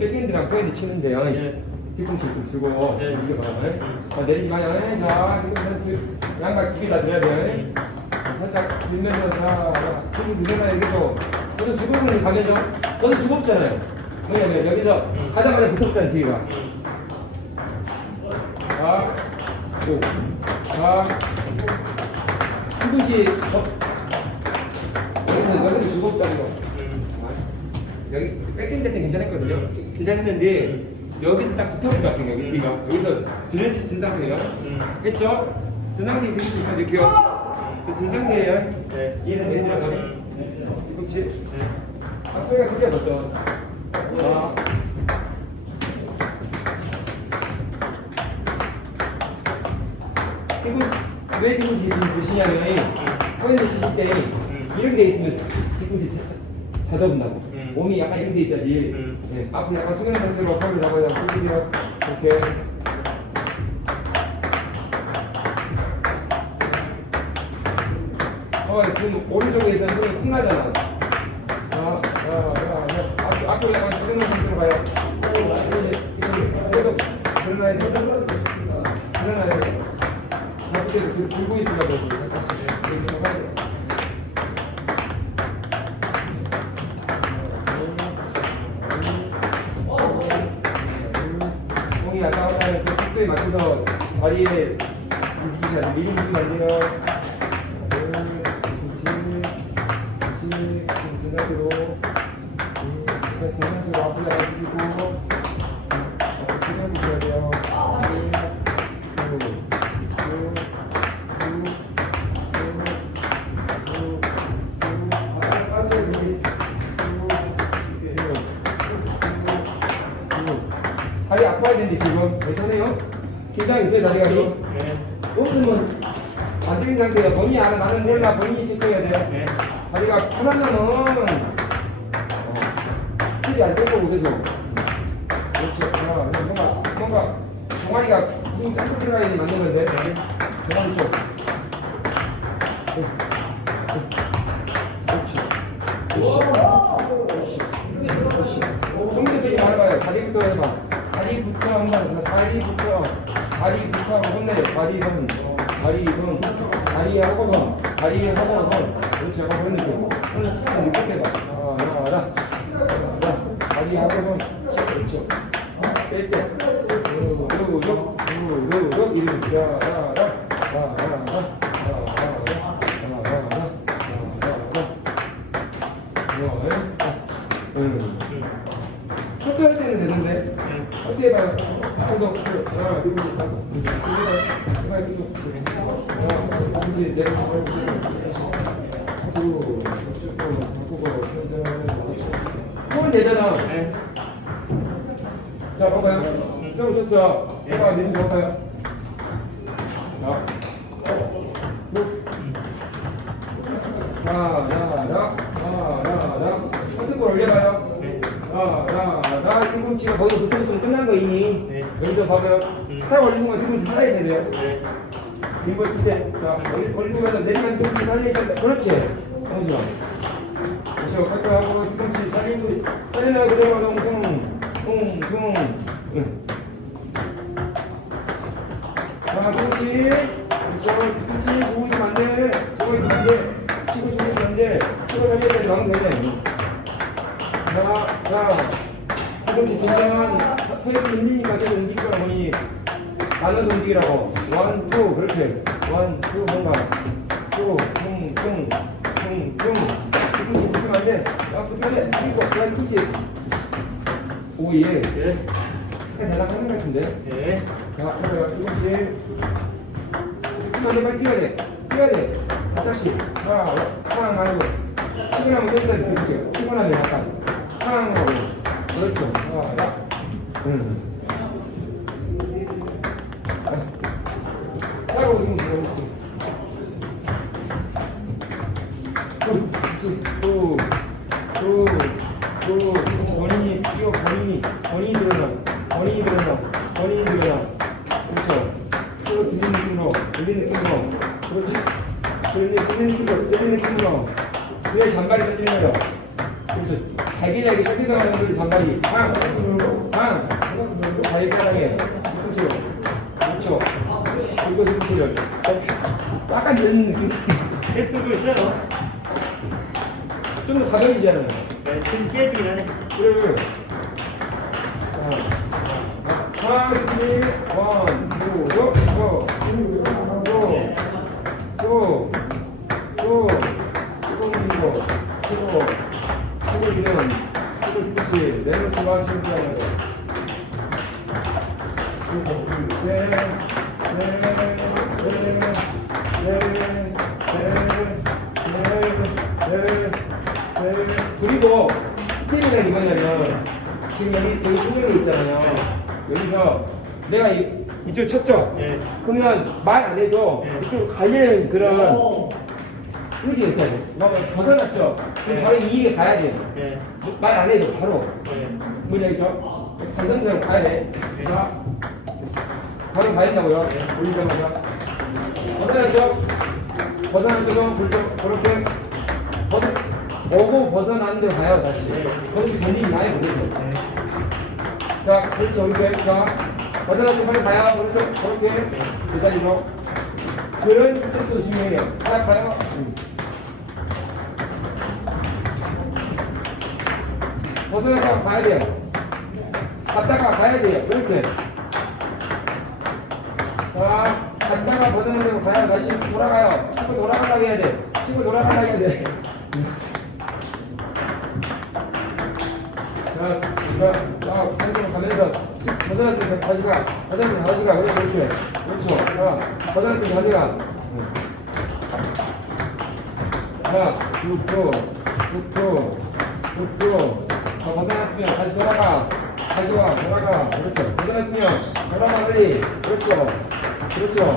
백핸드랑 포핸드 치는데요. 예. 뒤꿈치 좀 들고 네. 이게 봐요. 자, 내리지 마요. 자, 지금 양발 두개 다 들어야 돼요. 자, 살짝 들면서 자, 자, 지금 들려놔야 되고 저도 주걱을 가면서 저도 주걱잖아요. 뭐냐면 여기서 가자마자 붙었잖아요 뒤가. 자, 오, 자, 뒤꿈치 어, 여기서 여기서 주걱다는 거. 여기 백핸드 때 괜찮았거든요. 괜찮았는데 여기서 딱 붙어올 것 같아요. 여기 뒤가 여기서 들려진 든 상태예요. 했죠? 든 상태에 있을 수 있어요. 이렇게요. 저든 상태예요. 네. 얘는 얘들아 너네 뒤꿈치. 아 소리가 크게 났어. 자. 지금 왜 뒤꿈치 드시냐면 포인트 치실 때 이렇게 돼 있으면 뒤꿈치 닫아본다고 음. 몸이 약간 이렇게 돼 있어야지 음. 네, 앞으로 약간 수면 상태로 팔을 잡아야 풀리요 이렇게. 어 지금 오른쪽에 있어서 손이 쿵 나잖아. 자, 자, 자, 자, 앞, 앞으로 약간 수면 상태로 가요. 지금 계속 드러나야 돼. 드러나야 돼. 앞으로 들고 있으면 되지 이렇게 해야 돼. 공이 약간 하면 그 속도에 맞춰서 다리에 움직이셔야 돼. 미리 움직이면 안 돼요. 그렇지. 그렇지. 등산으로. 등산으로 앞으로 나가시고. 등산 보셔야 돼요. 쭉, 쭉, 쭉, 쭉, 다리 아파야 되는데 지금 괜찮아요? 긴장 있어요 다리가? 네. 없으면 안 되는 상태예요 본인이 알아 나는 몰라 본인이 체크해야 돼. 네. 다리가 편하면은 어, 스텝이 안 되고 계속 그렇지 아, 그냥 뭔가 뭔가 종아리가 붕 짱짱 들어가야지 맞는 건데 종아리 쪽. 그렇지 그렇지 손목에 되지 말아봐요. 다리부터 해봐. 다리부터 한번 다리부터 다리부터 손내 다리 선 다리 선 다리 하고선 다리 하고선 그렇지 한번 그런 느낌 손을 이렇게 해봐 하나 하나 하나 다리 하고선 그렇죠 뺄때 요요요 요요 이렇게 하나 하나 하나 하나 하나 하나 하나 응. 커트 할 때는 되는데 어떻게 해봐요? 그, 하나 해봐요 계속 하면 되잖아 자 봐봐요 써보셨어 해봐 내좀 줘봐요 자 하나 하나 하나 하나 핸드폰 올려봐요 하나 하나 뒤꿈치가 거기서 붙어 있으면 끝난 거 이미 네. 여기서 봐봐요 탁 올리는 건 뒤꿈치 살아야 돼요 네. 이거 칠때 자 올리- 올리고 가서 내리면 살려있어야 돼 그렇지? 형수야 그렇죠 카트하고 뒤꿈치 살리고 살리나 그대로 퉁퉁퉁 자 그렇죠 뒤꿈치. 보고 있으면 안돼. 저거 있으면 안돼. 치고 저거 있으면 안돼. 살려야 돼 나오면 되네. 자, 자, 조금씩 긴장한 서입이 힘드니까 좀 움직일 거라 보니 나눠서 움직이라고. 원, 투, 그렇게. 원, 투, 뭔가. 투, 퉁, 퉁, 퉁, 퉁. 뒤꿈치 붙으면 안 돼. 야, 붙으면 안 돼. 그리고, 야, 뒤꿈치. 오, 예. 네. 그냥 대답하는 것 같은데. 네. 자, 해봐요. 뒤꿈치. 뒤꿈치 빨리 뛰어야 돼. 뛰어야 돼. 살짝씩. 하나, 하나 말고. 치고 나면 됐어. 뒤꿈치. 치고 나면 약간. 하나 하고. 그렇죠. 하나, 응. 따라오고 있으면 돼요. 또, 또, 또, 본인이 뛰어, 본인이, 본인이 들어나, 본인이 들어나, 본인이 들어나. 그렇죠. 또 느낌으로, 들리는 느낌으로. 그렇지. 들리는, 들리는 느낌으로, 들리는 느낌으로. 왜 잔발이 들리는 거야? 그렇죠. 자기 자기 회사 하는 잔발이. 다리 방 방. 다리 편하게 그렇죠 그렇죠 이거 그렇죠 약간 이런 느낌 뱃속을 있어요. 좀더 가벼워지잖아요 네, 등 깨지긴 하네. 그래 자 하나 둘 원, 투, 고, 고, 고, 고, 고, 고, 그리고, 고, 고, 이름, 고, 내놓지 마, 친구야. 그리고, 네, 네, 네, 네, 네, 네, 네. 게 뭐냐면, 지금 여기, 여기 소명이 있잖아요. 여기서 내가 이, 이쪽 쳤죠? 네. 그러면 말 안 해도 네. 이쪽 갈리는 그런 있어야 돼. 뭐 벗어났죠? 그럼 네. 바로 이익에 가야 돼. 네. 말 안 해도 바로. 네. 뭐냐, 저 당장처럼 가야 돼. 자, 바로 가야 된다고요. 네. 올리자마자. 벗어났죠? 벗어났죠? 그렇게. 벗어, 오고 벗어나는 대로 가요, 다시. 네. 거기서 견디기 많이. 네. 자, 그렇죠. 이렇게. 자, 벗어나서 빨리 가요. 그렇죠. 그렇게. 기다리고. 그런 뜻도 중요해요. 자, 가요. 벗어나서 가야 돼요. 갔다가 가야 돼요. 그렇게. 자, 갔다가 벗어나서 가야 다시 돌아가요. 치고 돌아가려고 해야 돼. 치고 돌아가려고 해야 돼. 자, 자, 자, 한쪽 가면서 치- 벗어났으니까 다시 가. 벗어났으면 다시 가. 그렇죠, 그렇죠. 그렇죠. 자, 벗어났으면 다시 가. 자, 6초, 6초, 6초. 자, 벗어났으면 다시 돌아가. 다시 와, 돌아가. 그렇죠. 벗어났으면 돌아가, 빨리. 그렇죠. 그렇죠.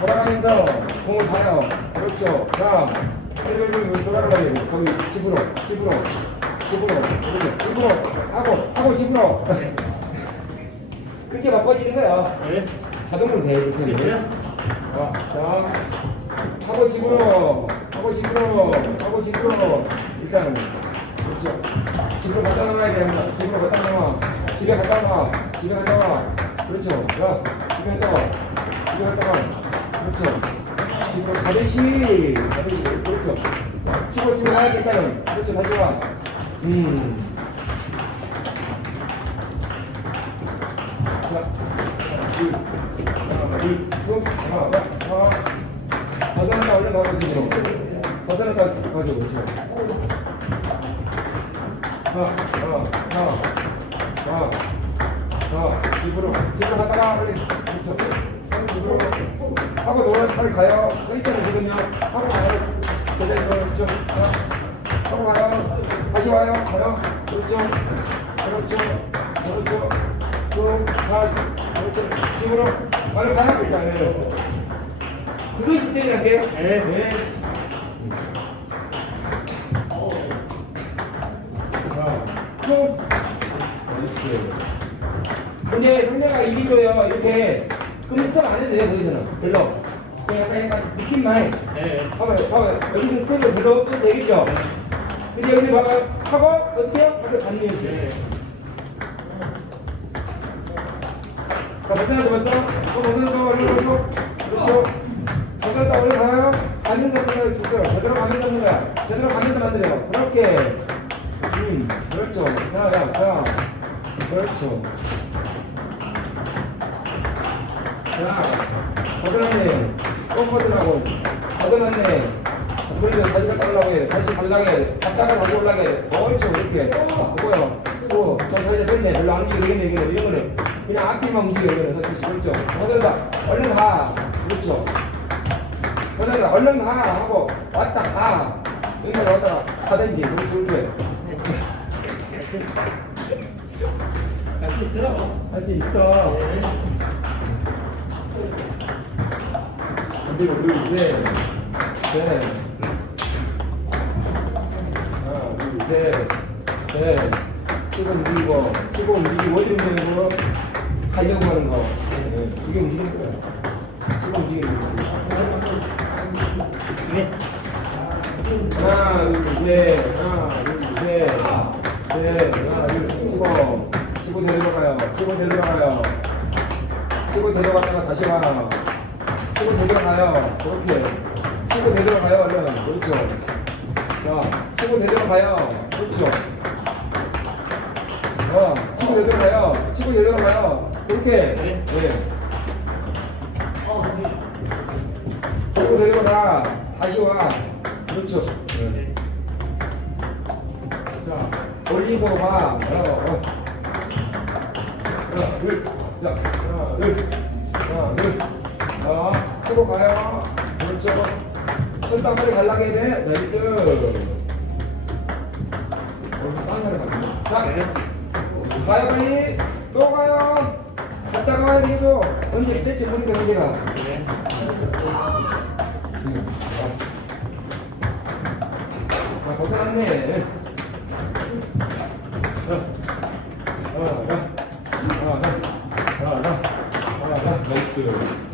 돌아가면서 공을 봐요. 그렇죠. 자, 돌아가야 되고, 거기 집으로, 집으로, 집으로, 그렇죠. 집으로, 하고, 하고 집으로. 그렇게 바꿔지는 거야. 네. 자동으로 돼, 이렇게. 됐어요? 자, 자, 하고 집으로, 하고 집으로, 하고 집으로, 일단, 그렇죠. 집으로 갖다 놔야 됩니다. 집으로 갖다 놔. 집에 갖다 놔. 집에 갖다 놔. 그렇죠. 자, 집에 갖다 와. 집에 갖다 와. 그렇죠. 집으로 가듯이, 가듯이, 그렇죠. 집으로 집에 가야겠다는. 그렇죠. 다시 와. 음. 벗어났다 얼른 가고 집으로. 벗어났다 가지고 그렇죠. 집으로, 집으로 갔다가 빨리, 그렇죠. 빨리 집으로 하고 노래 빨리 가요. 서 있잖아요 지금요. 하고 가요. 제대로 그렇죠. 자, 하고 가요. 다시 와요. 가요. 그렇죠. 그렇죠. 그렇죠. 쭉 가. 그렇죠. 집으로 빨리 가요. 일단은. 그것이 때리는 게. 네. 네. 자, 쭉. 나이스. 근데 상대가 이기줘요. 이렇게. 그럼 스톱 안 해도 돼요, 거기서는. 별로. 그냥 약간, 약간 느낌만 해. 네. 봐봐요, 봐봐요. 여기서 스텝을 물어 또 되겠죠? 근데 여기 봐봐요. 하고, 어때요? 하고 반응이지. 네. 자, 벗어나서 벌써? 또 벗어나서 얼른 벌써? 그렇죠? 벗어났다 얼른 가요? 가면서 만들어 줬어요. 제대로 가면서 하는 거야. 제대로 가면서 만들어요. 그렇게. 음, 그렇죠. 자, 자, 자. 그렇죠. 자, 벗어났네. 또 벗어나고. 벗어났네. 그래서 다시 갔다 올라고 해. 다시 해. 갔다가 다시 해. 그렇죠. 이렇게. 그거요. 또, 저 사이에 뺐네. 별로 안 움직이겠네. 이거는. 이런 거는. 그냥 앞뒤만 움직여. 이거는. 사실. 그렇죠. 벗어나. 얼른 가. 그렇죠. 벗어나. 얼른 가. 하고. 왔다 가. 여기까지 왔다가 가든지. 그렇죠. 이렇게. 같이 들어가. 할수 있어. 네. 그리고 그리고 이제 네. 하나, 둘, 셋, 넷. 치고 움직이고, 치고 움직이고, 어디 움직이고, 가려고 하는 거. 네. 이게 움직이는 거야. 치고 움직이는 거. 네. 하나, 둘, 셋, 하나, 둘, 셋. 네, 하나, 둘, 치고, 치고 내려가요. 치고 내려가요. 치고 내려갔다가 다시 와. 치고 내려가요. 그렇게. 치고 내려가요, 얼른. 그렇죠. 자, 치고 내려가요. 그렇죠. 어, 치고 내려가요. 치고 내려가요. 그렇게. 네. 네. 치고 내려가. 다시 와. 그렇죠. 네. 자, 올리고 봐. 어, 어. 둘. 자, 하나, 둘. 하나, 둘. 자, 치고 가요. 그렇죠. 손 빨리 갈라게 돼. 나이스. 어, 딴 사람 같은데. 자, 가요 빨리. 또 가요. 갔다가 와야 되겠어. 언제 보니까 언제가. 네. 자, 벗어났네. 자, 하나. 하나, 가. 하나, 가. 나이스.